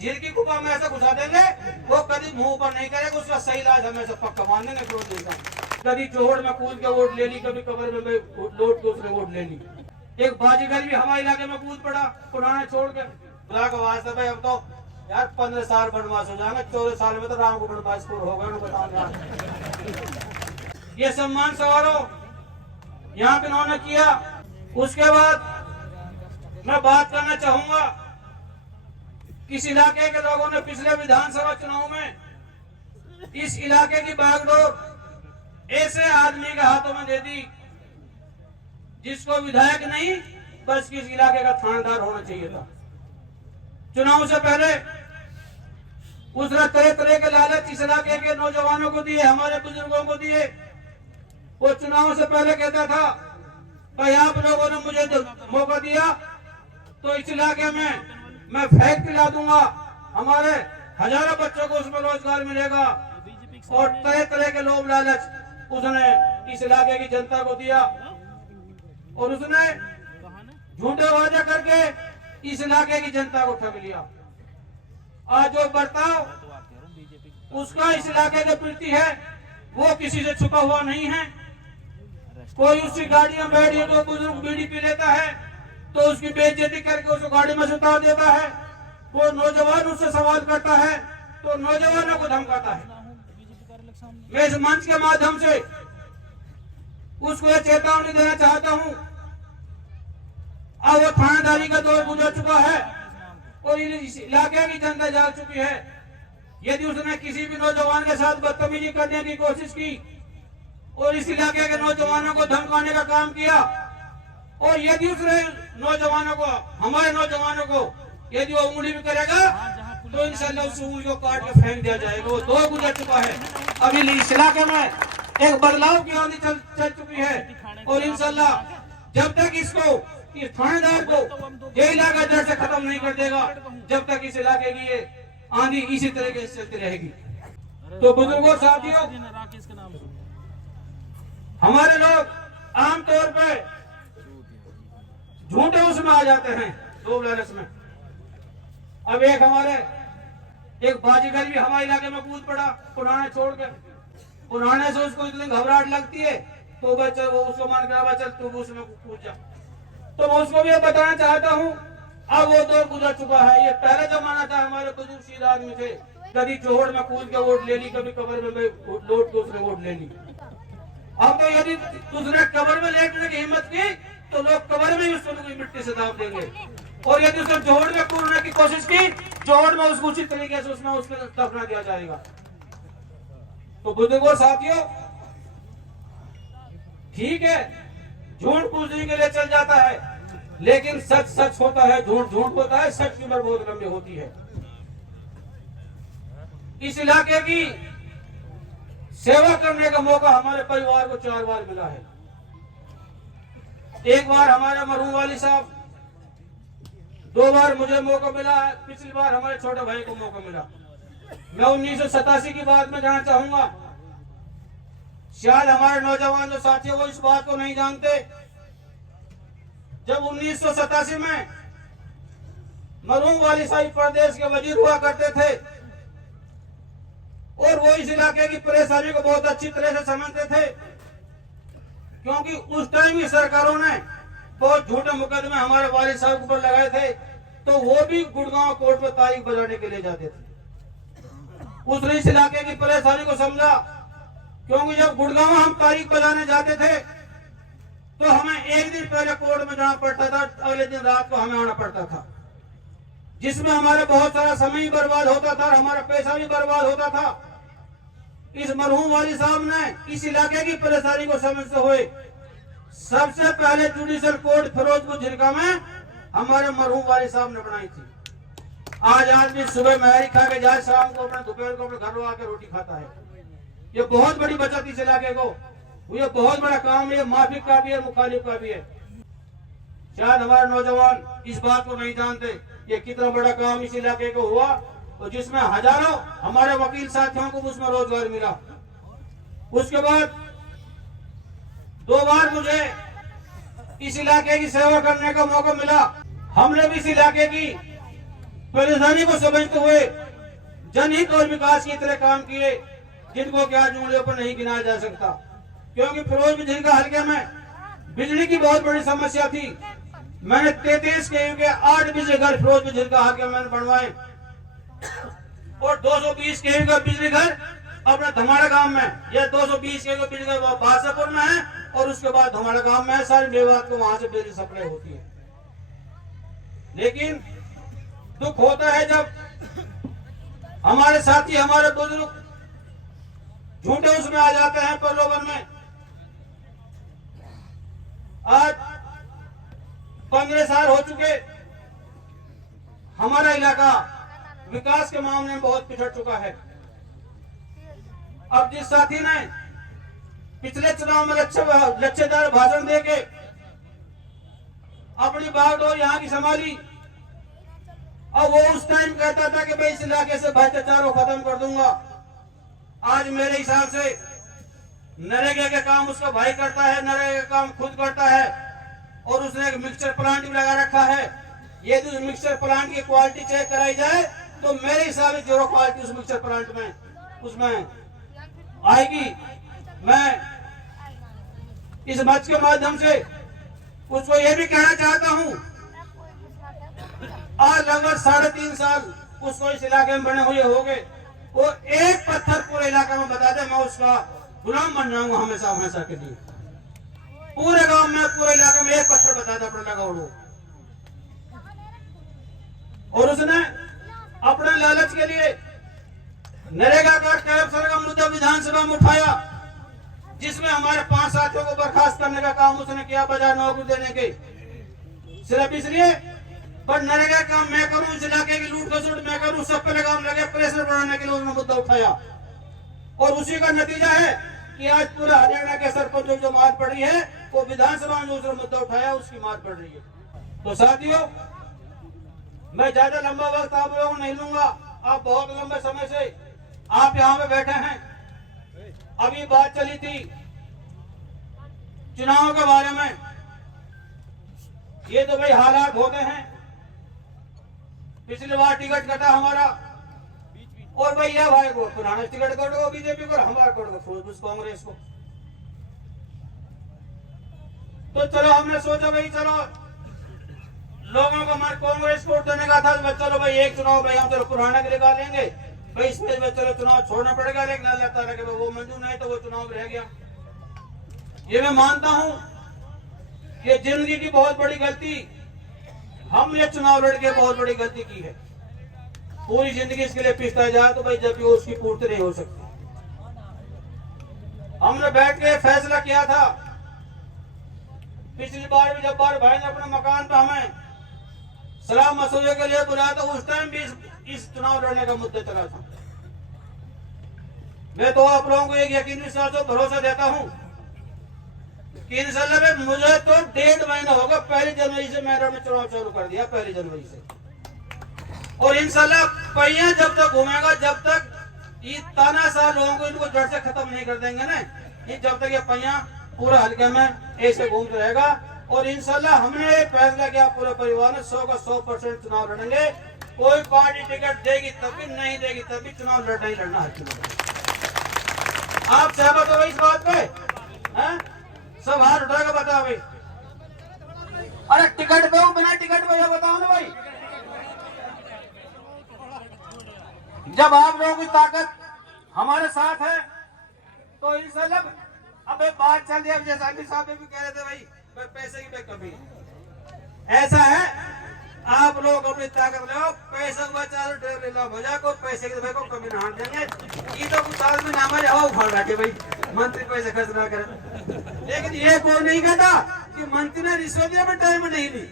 झील की गुफा में ऐसे घुसा देंगे, वो कभी मुंह पर नहीं करेगा, उसका सही इलाज हमें से पक्का मान देंगे, फिर देगा। कभी जोहड़ में कूद के वोट ले ली, कभी कबर में लौट के उसने वोट ले ली। एक बाजीगर भी हमारे इलाके में कूद पड़ा पुराने छोड़ के। खुदा का वास्ता भाई, अब तो यार 15 साल वनवास हो जाएंगे, 14 साल में तो राम को वनवास पूरा हो गया। बताओ यार, ये सम्मान समारोह यहाँ पे इन्होंने किया। उसके बाद मैं बात करना चाहूंगा, किस इलाके के लोगों ने पिछले विधानसभा चुनाव में इस इलाके की बागडोर ऐसे आदमी के हाथों में दे दी जिसको विधायक नहीं बस किस इलाके का थानेदार होना चाहिए था। चुनाव से पहले उसने तरह तरह के लालच इस इलाके के नौजवानों को दिए, हमारे बुजुर्गों को दिए। वो चुनाव से पहले कहता था भाई आप लोगों ने मुझे मौका दिया तो इस इलाके में मैं फैक्ट्री ला दूंगा, हमारे हजारों बच्चों को उसमें रोजगार मिलेगा। और तरह तरह के लोभ लालच उसने इस इलाके की जनता को दिया और उसने झूठे वादे करके इस इलाके की जनता को ठग लिया। आज जो बर्ताव उसका इस इलाके के प्रति है वो किसी से छुपा हुआ नहीं है। कोई उसकी गाड़ी में बैठे तो बुजुर्ग बीड़ी पी लेता है तो उसकी बेइज्जती करके उसको गाड़ी में सुता देता है। वो नौजवान उससे सवाल करता है तो नौजवानों को धमकाता है। मैं इस मंच के माध्यम से उसको यह चेतावनी देना चाहता हूं, अब वो थानेदारी का दौर गुजर चुका है और इस इलाके की जनता जाग चुकी है। यदि उसने किसी भी नौजवान के साथ बदतमीजी करने की कोशिश की और इस इलाके के नौजवानों को धमकाने का काम किया और यदि उसने नौजवानों को, हमारे नौजवानों को यदि वो उंगली भी करेगा तो इंशाल्लाह उस उंगली को काट के फेंक दिया जाएगा। वो दौर गुजर चुका है। अभी इस इलाके में एक बदलाव की आंधी चल चुकी है और इंशाल्लाह जब तक इसको, इस थानेदार को ये इलाका जड़ से खत्म नहीं कर देगा, जब तक इस इलाके की ये आंधी इसी तरीके से चलती रहेगी। तो बुजुर्गों साथियों, हमारे लोग आमतौर पर झूठे उसमें आ जाते हैं, लोभ लालच में। अब एक बाजीगर भी हमारे इलाके में कूद पड़ा पुराने छोड़ के। पुराने से उसको इतनी घबराहट लगती है तो बच्चा वो उसको मान कर चल तू उसमें कूद जा। तो मैं उसको भी बताना चाहता हूँ, अब वो दौर गुजर चुका है। ये पहले जमाना था, हमारे बुजुर्ग सीधे आदमी थे, कभी जोहड़ में कूद के वोट ले ली, कभी कबर में लौट के उसने वोट ले ली। अब तो यदि उसने कबर में लेटने की हिम्मत की तो लोग कबर में ही उसको मिट्टी से दाब देंगे और यदि उसने जोहड़ में कूदने की कोशिश की, जोहड़ में उसको उसी तरीके से उसमें उसको दफना दिया जाएगा। तो बुजुर्गों साथियों, ठीक है झूठ पूछने के लिए चल जाता है, लेकिन सच सच होता है, झूठ झूठ होता है। सच की उम्र बहुत लंबी होती है। इस इलाके की सेवा करने का मौका हमारे परिवार को 4 बार मिला है। एक बार हमारे मरहूम वाली साहब, 2 बार मुझे मौका मिला है, पिछली बार हमारे छोटे भाई को मौका मिला। मैं 1987 की बात में जाना चाहूंगा। शायद हमारे नौजवान जो साथी वो इस बात को नहीं जानते, जब 1987 में मरहूम वाली साहब प्रदेश के वजीर हुआ करते थे और वो इस इलाके की परेशानी को बहुत अच्छी तरह से समझते थे, क्योंकि उस टाइम ही सरकारों ने बहुत झूठे मुकदमे हमारे वालिद साहब के ऊपर लगाए थे, तो वो भी गुड़गांव कोर्ट में तारीख बजाने के लिए जाते थे। उसने इस इलाके की परेशानी को समझा, क्योंकि जब गुड़गांव हम तारीख बजाने जाते थे तो हमें एक दिन पहले कोर्ट में जाना पड़ता था, अगले दिन रात को हमें आना पड़ता था, जिसमें हमारे बहुत सारा समय भी बर्बाद होता था, हमारा पैसा भी बर्बाद होता था। इस मरहूम वाली साहब ने इस इलाके की परेशानी को समझते हुए सबसे पहले जुडिशियल कोर्ट फिरोजपुर झिरका में हमारे मरहूम वाली साहब ने बनाई थी। आज आदमी सुबह महरी खा के जाए, शाम को अपने दोपहर को अपने घर आके रोटी खाता है। ये बहुत बड़ी बचत इस इलाके को, ये बहुत बड़ा काम है, माफिक का भी है, मुखालिफ का भी है। शायद हमारे नौजवान इस बात को नहीं जानते ये कितना बड़ा काम इस इलाके को हुआ और जिसमें हजारों हमारे वकील साथियों को उसमें रोजगार मिला। उसके बाद 2 बार मुझे इस इलाके की सेवा करने का मौका मिला। हमने भी इस इलाके की परेशानी को समझते हुए जनहित और विकास की तरह काम किए, जिनको क्या उंगलियों पर नहीं गिनाया जा सकता। क्योंकि फिरोजपुर झिरका हल्के में बिजली की बहुत बड़ी समस्या थी। मैंने 33 केवी के 8 बिजली घर फिरोजपुर झिरका हल्के में बनवाए और 220 केवी का बिजली घर अपने धमाड़ा गांव में, या 220 केवी का बिजली घर बादशाहपुर में है और उसके बाद धमाड़ा गांव में है। सारी मेवात को वहां से बिजली सप्लाई होती है। लेकिन दुख होता है जब हमारे साथी, हमारे बुजुर्ग झूठे उसमें आ जाते हैं प्रलोभन में। आज 15 साल हो चुके, हमारा इलाका विकास के मामले में बहुत पिछड़ चुका है। अब जिस साथी ने पिछले चुनाव में लक्ष्यदार भाषण देके अपनी बागडोर यहाँ की संभाली, और वो उस टाइम कहता था कि मैं इस इलाके से भ्रष्टाचार को खत्म कर दूंगा। आज मेरे हिसाब से नरेगा के काम उसका भाई करता है, नरेगा का काम खुद करता है, और उसने एक मिक्सचर प्लांट भी लगा रखा है। यदि उस मिक्सचर प्लांट की क्वालिटी चेक कराई जाए तो मेरे हिसाब से 0 क्वालिटी उस मिक्सचर प्लांट में उसमें आएगी। मैं इस मंच के माध्यम से उसको ये भी कहना चाहता हूं, आज लगभग 3.5 साल उसको इस इलाके में बने हुए हो गए। वो एक पत्थर पूरे इलाके में बता दे, मैं उसका गुलाम बन जाऊंगा हमेशा हमेशा के लिए। पूरे गांव में, पूरे इलाके में एक पत्थर बता दे अपने लगा उड़ो। और उसने अपने लालच के लिए नरेगा का करप्शन का मुद्दा विधानसभा में उठाया, जिसमें हमारे 5 साथियों को बर्खास्त करने का काम उसने किया बजाय नौकरी देने के। सिर्फ इसलिए पर नरेगा काम मैं करूं, इस इलाके की लूट खसोट मैं करूं, सब पे लगाम लगे, प्रेशर बढ़ाने के लिए उसने मुद्दा उठाया। और उसी का नतीजा है कि आज पूरा हरियाणा के सरपंचों जो मार पड़ी है, वो विधानसभा में उसने मुद्दा उठाया, उसकी मार पड़ रही है। तो साथियों, मैं ज्यादा लंबा वक्त आप लोगों को नहीं लूंगा। आप बहुत लंबे समय से आप यहाँ पे बैठे हैं। अभी बात चली थी चुनाव के बारे में। ये तो भाई हालात होते हैं। पिछली बार टिकट कटा हमारा, और भाई यह भाई को पुराना टिकट कटो बीजेपी को, हमारा कटो कांग्रेस को। तो चलो हमने सोचा भाई चलो लोगों को हमारे कांग्रेस को देने का था, चलो भाई एक चुनाव भाई हम चलो पुराना के निकाल लेंगे भाई, इसमें चलो चुनाव छोड़ना पड़ेगा। लेकिन अल्लाह ताला के वो मंजूर नहीं तो वो चुनाव रह गया। ये मैं मानता हूं कि जिंदगी की बहुत बड़ी गलती, हमने चुनाव लड़के बहुत बड़ी गलती की है। पूरी जिंदगी इसके लिए पिसता जाए तो भाई जब भी उसकी पूर्ति नहीं हो सकती। हमने बैठ के फैसला किया था पिछली बार भी, जब बार भाई ने अपने मकान पे हमें सलाह मशवरे के लिए बुलाया तो उस टाइम भी इस चुनाव लड़ने का मुद्दा चला था। मैं तो आप लोगों को एक यकीनी विश्वास और भरोसा देता हूं कि इंशाल्लाह मुझे तो 1.5 महीना होगा, 1 जनवरी से मैंने चुनाव चालू कर दिया, 1 जनवरी से। और इंशाल्लाह पहिया जब तक घूमेगा, जब तक ये तानाशाह लोगों को इनको जड़ से खत्म नहीं कर देंगे ना, ये जब तक ये पहिया पूरा हल्के में ऐसे घूमते रहेगा। और इंशाल्लाह हमने फैसला किया पूरे परिवार ने 100 का 100% चुनाव लड़ेंगे। कोई पार्टी टिकट देगी तभी, नहीं देगी तभी, चुनाव लड़ना ही लड़ना है। आप सहमत हो इस बात पे? सब हाथ उठा के बताओ भाई। अरे टिकट पे हो बिना टिकट पे बताओ ना भाई। जब आप लोगों की ताकत हमारे साथ है तो इंशाल्लाह। अब एक बात चल रही है, जैसा अभी साहब भी कह रहे थे भाई पैसे की कमी ऐसा है, आप लोग अपनी ताकत लगाओ, पैसा बचा लो, ड्राइवर ला भजा को पैसे की को कमी ना देंगे। ये तो कुछ आदमी ना हमारे हवा उखाड़ रखे भाई, मंत्री पैसे खर्च ना करें। लेकिन ये कोई नहीं कहता कि मंत्री ने रिश्वत दिया, टाइम में नहीं ली।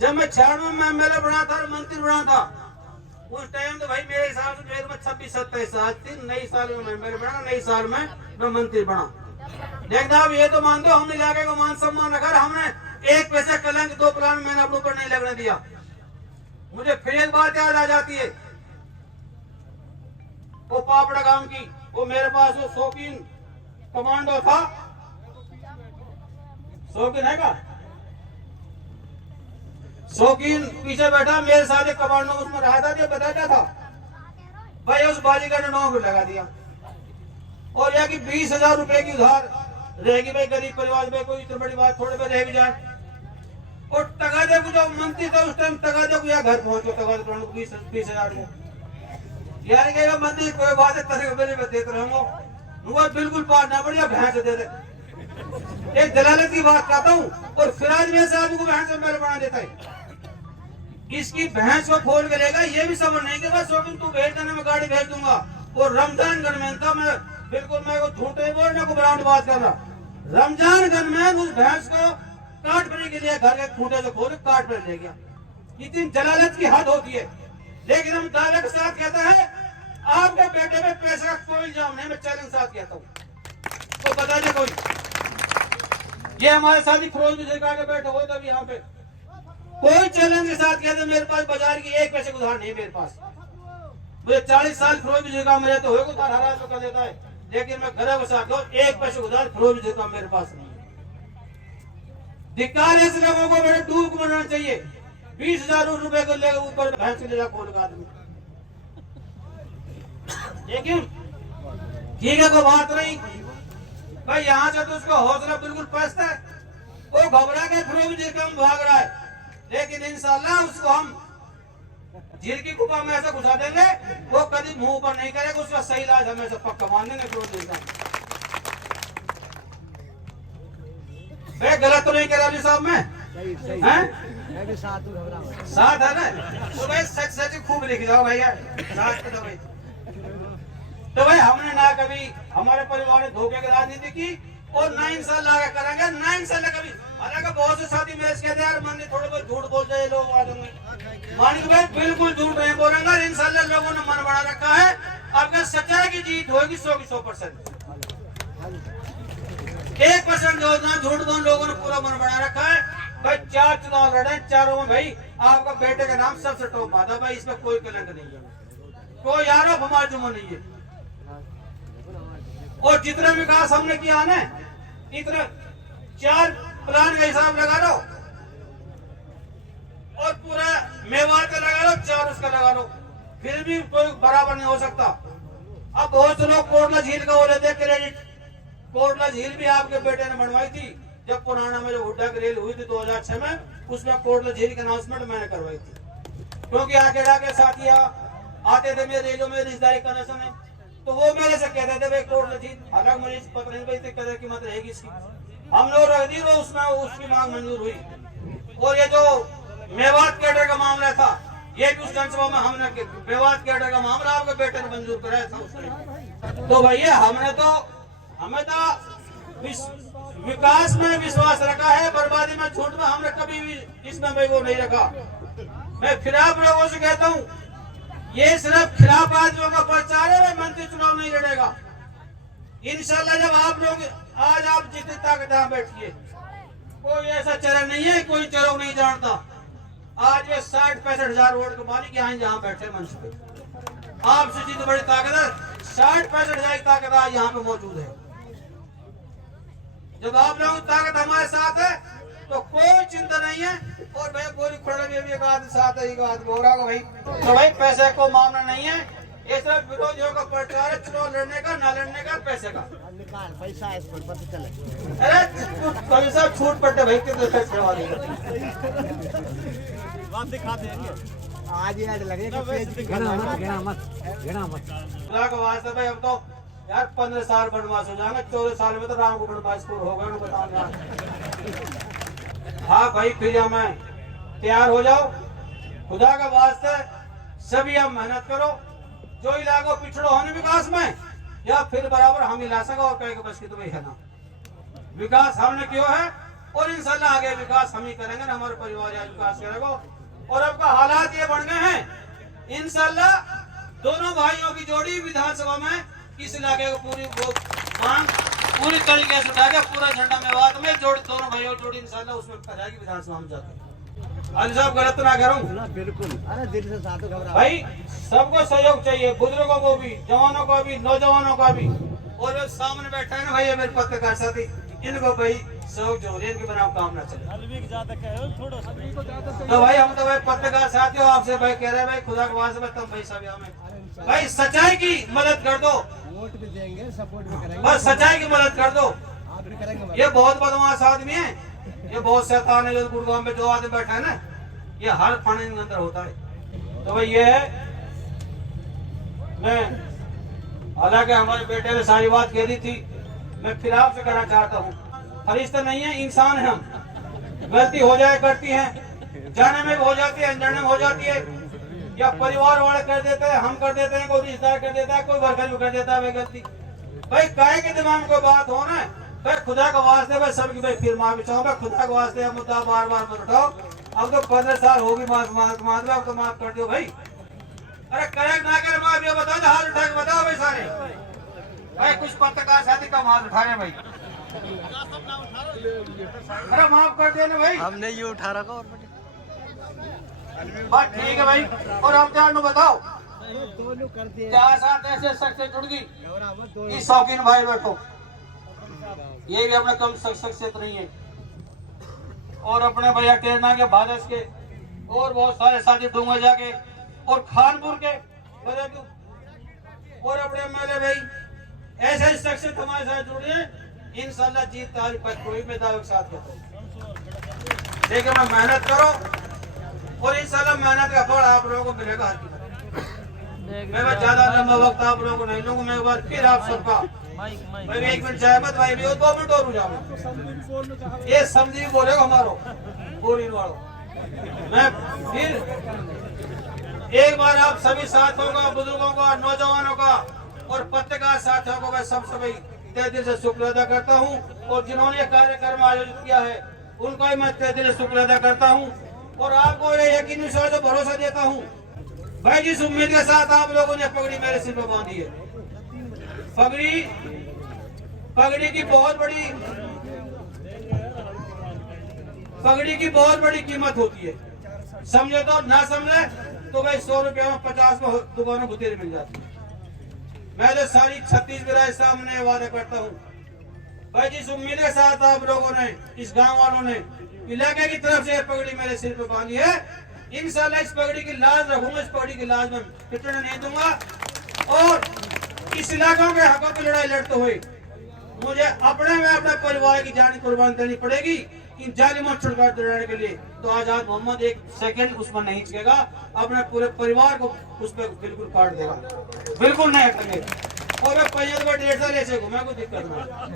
जब मैं 96 में एमएलए बना था, मंत्री बना था, उस टाइम तो भाई मेरे हिसाब से 26-27 साल थी। नई साल में एमएलए बना, नई साल में मैं मंत्री बना। देखना आप ये तो मान दो, हमने इलाके को मान सम्मान रखा, हमने 1 पैसे कलंक 2 प्लान मैंने अपने ऊपर नहीं लगने दिया। मुझे फिर एक बात याद आ जाती है, वो पापड़ा गांव की, वो मेरे पास वो शौकीन कमांडो था, शौकीन है का शौकीन पीछे बैठा, मेरे साथ एक कमांडो उसमें रहा था, जो बताया था भाई, उस बाजीगर ने 9 लगा दिया। और यह कि 20,000 रुपए की उधार रहेगी भाई, गरीब परिवार में कोई इतनी बड़ी बात थोड़े में रह भी जाए। और तगादे को जो मंत्री था उस टाइम, तगादे को यह घर पहुंचो, तगादे को 20,000 को यार के मंत्री कोई बात है तेरे मेरे में देख रहा हूँ, वो बिल्कुल पार ना बढ़िया भैंस दे दे। एक दलालत की बात कहता हूँ, और फिराज में से आदमी को भैंस में मेल बना देता है। इसकी भैंस को खोल के लेगा, ये भी समझ नहीं कि बस शौकीन तू भेज देना, मैं गाड़ी भेज दूंगा। और रमजान गन में था, मैं बिल्कुल मैं को झूठे बोलने को ब्रांड बात कर रहा। रमजान गन में उस भैंस को काट पड़ने के लिए घर के खूंटे से खोल काट पर ले गया। इतनी जलालत की हद होती है। लेकिन हम दावे के साथ कहते हैं, आपके बेटे में पैसे का कोई इल्जाम नहीं, मैं चैलेंज साथ कहता हूँ, तो बता दे कोई। ये हमारे साथ ही फिरोज भी सरकार के बैठे हो, तभी यहाँ पे कोई चैलेंज के साथ कहते मेरे पास बाजार की 1 पैसे उधार नहीं मेरे पास। मुझे 40 साल फिरोज भी सरकार मेरे तो हो उधार हरा कर देता है, लेकिन मैं घर के साथ 1 पैसे उधार फिरोज भी सरकार मेरे पास नहीं है। धिक्कार ऐसे लोगों को मेरे डूब को बनाना चाहिए। 20,000 रुपए को ले ऊपर भैंस ले जा खोल का आदमी। लेकिन ठीक है, कोई बात नहीं भाई, यहाँ से तो उसका हौसला बिल्कुल पस्त है, वो घबरा के फिरोज जी कम भाग रहा है। लेकिन इंशाल्लाह उसको हम झील की गुफा में ऐसे घुसा देंगे, वो कभी मुंह पर नहीं करेगा, उसका सही इलाज हमें से पक्का मान देंगे फिरोज जी का। मैं गलत तो नहीं कह रहा साहब, मैं भी साथ है ना, तो भाई सच सच खूब लिख जाओ भैया साथ तो भाई। तो भाई हमने ना कभी हमारे परिवार ने धोखे की राजनीति की, और ना इंशाल्लाह आगे करेंगे, ना इंशाल्लाह कभी। हालांकि बहुत से साथी मेरे कहते हैं यार मंदिर थोड़े बहुत झूठ बोल जाए लोग आ जाएंगे, मानिक भाई बिल्कुल झूठ नहीं बोलेंगे। इंशाल्लाह लोगों ने मन बना रखा है, आपके सच्चाई की जीत होगी 100 की 100%। 1% जो झूठ बोल लोगों ने पूरा मन बना रखा है भाई। 4 चुनाव लड़े, चारों में भाई आपका बेटे का नाम सबसे टॉप आता भाई, इसमें कोई कलंक नहीं है, कोई आरोप हमारे जुम्मन नहीं है। और जितने विकास हमने किया ना, इतने 4 प्लान का हिसाब लगा लो, और पूरा मेवात का लगा लो, 4 उसका लगा लो, फिर भी कोई बराबर नहीं हो सकता। अब बहुत से लोग कोटला झील का हो रहे थे क्रेडिट, कोटला झील भी आपके बेटे ने बनवाई थी, जब पुराना में जो हुड्डा की रेल हुई थी 2006 में, उसमें कोटला झील की अनाउंसमेंट मैंने करवाई थी। क्योंकि आकेड़ा के साथी आते थे मेरे रेलों में रिश्तेदारी कनेक्शन है, तो वो मेरे से कहते थे भाई कोटला झील, हालांकि मुझे पता नहीं भाई कदर कीमत रहेगी इसकी, हम लोग रख दी, तो उसमें उसकी मांग मंजूर हुई। और ये जो मेवात कैडर का मामला था, ये भी उस जनसभा में हमने मेवात कैडर का मामला आपके बेटे ने मंजूर कराया था उसने। तो भैया हमें तो विकास में विश्वास रखा है, बर्बादी में झूठ में हमने कभी भी इसमें भाई वो नहीं रखा। मैं फिर आप लोगों से कहता हूँ, ये सिर्फ खिलाफ आदमियों का प्रचार है, मंत्री चुनाव नहीं लड़ेगा। इंशाल्लाह जब आप लोग आज आप जितनी ताकत यहाँ बैठिए, कोई ऐसा चरण नहीं है, कोई चरण नहीं जानता। आज ये 60-65 हजार वोट के मालिक यहाँ जहाँ बैठे मंच पे, आपसे जितनी बड़ी ताकत है, 60-65 हजार की ताकत आज यहाँ पे मौजूद है। जब आप लोगों की ताकत हमारे साथ है तो कोई चिंता नहीं है। और भाई गोली खोड़ा में भी एक आदमी साथ है, एक आदमी हो रहा भाई, तो भाई पैसे को मामला नहीं है, ये सिर्फ विरोधियों का प्रचार है, चुनाव लड़ने का ना लड़ने का, पैसे का पैसा है, पता चले। अरे पैसा छूट पड़ते भाई, कितने पैसे वाले बात दिखा देंगे आज ही लगेगा वास्ते भाई। अब तो यार 15 साल बनवास हो जाएगा, 14 साल में तो राम को बनवास पूरा होगा ना, बताओ। हाँ भाई फिर मैं तैयार हो जाओ, खुदा का वास्ते सभी आप मेहनत करो, जो इलाकों पिछड़ो होने विकास में, या फिर बराबर हम हिला सका और कहेगा बस की तुम्हें है ना, विकास हमने क्यों है, और इंशाल्लाह आगे विकास हम ही करेंगे ना, हमारे परिवार या विकास करेगा। और अब का हालात ये बन गए हैं, इंशाल्लाह दोनों भाइयों की जोड़ी विधानसभा में इस इलाके को पूरी मांग पूरी तरीके से उठा के पूरा झंडा मेवात में जोड़, दोनों भाइयों की जोड़ी इंशाल्लाह उसमें जाएगी विधानसभा में जाकर। अली साहब गलत ना करूं, बिल्कुल अरे दिल से साथ घबरा भाई, सबको सहयोग चाहिए, बुजुर्गों को भी, जवानों को भी, नौजवानों का भी, और सामने बैठा है ना भाई मेरे पत्रकार साथी, इनको भाई शौक जो इनके बिना काम ना चले। तो भाई हम तो भाई पत्रकार साथी हो, आपसे भाई कह रहे हैं भाई खुदा के वास्ते में तुम भाई सब हमें भाई सच्चाई की मदद कर दो, वोट भी देंगे, सपोर्ट भी करेंगे, बस सच्चाई की मदद कर दो। आप भी करेंगे। ये बहुत बदमाश आदमी है, ये बहुत शैतान है। जो गुड़गांव में जो आदमी बैठा है ना, ये हर थाने के अंदर होता है। तो भाई ये है, मैं हालांकि हमारे बेटे ने सारी बात कह दी थी, मैं फिर आपसे कहना चाहता हूँ, फरिश्ता नहीं है, इंसान है हम, गलती हो जाए करती है, जाने में हो जाती है, अनजाने में हो जाती है, या परिवार वाले कर देते हैं, हम कर देते हैं, कोई रिश्तेदार कर देता है, कोई वर्कर भी कर देता है भाई गलती। भाई काहे के दिमाग में कोई बात हो ना, भाई खुदा का वास्ते भाई सबकी भाई फिर माफी चाहूंगा, खुदा का वास्ते मुद्दा बार बार मत उठाओ। अब तो 15 साल होगी माफ तो माफ कर दो भाई। अरे करे ना करे माफ, ये बताओ, हाथ उठा के बताओ भाई सारे। भाई कुछ पत्रकार साथी कम हाथ उठा रहे भाई, अरे माफ कर देना भाई, हमने ये उठा रखा और बस ठीक है भाई। और हम क्या बताओ दोनों कर दिए, क्या साथ ऐसे शख्सियत जुड़ गई, इस शौकीन भाई बैठो, ये भी अपने कम शख्सियत नहीं है। और अपने भैया टेरना के भारत के और बहुत सारे साथी डूंगा जाके और खानपुर के और अपने एमएलए भाई ऐसे शख्सियत हमारे साथ जुड़े हैं। इंशाल्लाह जीत तारीख पर कोई में दावे के साथ करता हूँ। देखिए मैं मेहनत करो और इंशाल्लाह मेहनत का फल आप लोगों को मिलेगा हर की। मैं ज्यादा लंबा वक्त आप लोगों को नहीं लूंगा। मैं एक बार फिर आप सबका भाई 1 मिनट जहमत भाई भी हो, 2 मिनट और रुझाओ। ये समझी बोलेगा हमारो बोरिंग वालों। मैं फिर एक बार आप सभी साथियों का, बुजुर्गों का, नौजवानों का और पत्रकार साथियों को मैं सबसे भाई तहे दिल से शुक्र अदा करता हूँ। और जिन्होंने कार्यक्रम आयोजित किया है उनका भी मैं तहे दिल से शुक्र अदा करता हूँ। और आपको ये यकीन विश्वास और भरोसा देता हूँ भाई, जिस उम्मीद के साथ आप लोगों ने पगड़ी मेरे सिर पर बांधी है, पगड़ी की बहुत बड़ी कीमत होती है। समझे तो ना समझे तो भाई 100 रुपये में 50 में दुकानों को तेरे मिल जाती है। मैं तो सारी 36 विराय सामने वादा करता हूँ भाई, जिस उम्मीद के साथ आप लोगों ने, इस गांव वालों ने इलाके की तरफ से पगड़ी मेरे सिर पे बांधी है, इंशाल्लाह इस पगड़ी की लाज रखूंगा, इस पगड़ी की लाज में पिटने नहीं दूंगा। और इस इलाकों के हकों की लड़ाई लड़ते हुए मुझे अपने में अपने परिवार की जान कुर्बान करनी पड़ेगी इन जालिमों से छुटकारा दिलाने के लिए। तो आजाद मोहम्मद एक सेकंड उस पर नहीं हिचकेगा, अपने पूरे परिवार को उस पर बिल्कुल काट देगा, बिल्कुल नहीं हटेंगे। और मैं 1.5 साल ऐसे घूमे, कोई दिक्कत नहीं।